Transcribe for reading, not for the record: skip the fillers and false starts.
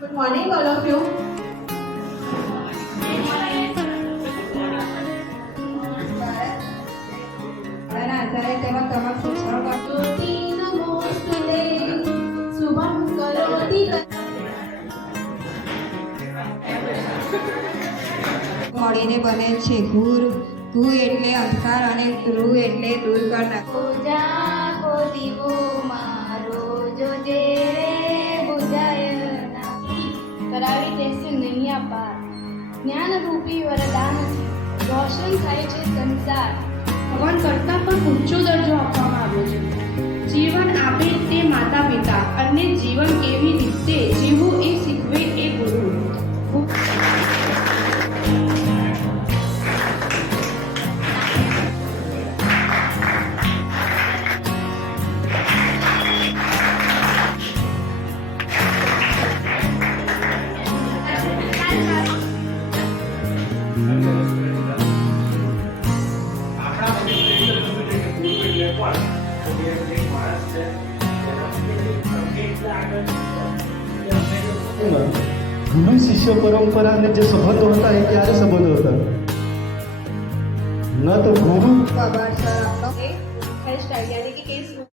Good morning, all of you. Acharya તેમાં તમામ શિક્ષણ કરોતિ નમોસ્તુતે શુભં કરોતિ મળીને બને છે ઘૂર ઘૂ એટલે અંધકાર અને ધ્રુવ એટલે દૂર કરનાર પૂજા કો દીવો મારો જોજે બુજાય કરાવી દેશે નૈયા પાર જ્ઞાન રૂપી વરદાનથી રોશન થાય છે સંસાર. ભગવાન કરતાં પણ ઊંચો દરજ્જો આપવામાં આવ્યો છે. જીવન આપે તે માતા પિતા અને જીવન કેવી રીતે જીવવું એ શીખવે એ ગુરુ. ગુરુ શિષ્ય પરંપરા અને જે સંબંધો હતા એ ક્યારે સંબંધો હતા ન તો ગુરુ આભાર સર આપનો હેર સ્ટાઇલ યાની કે કેસ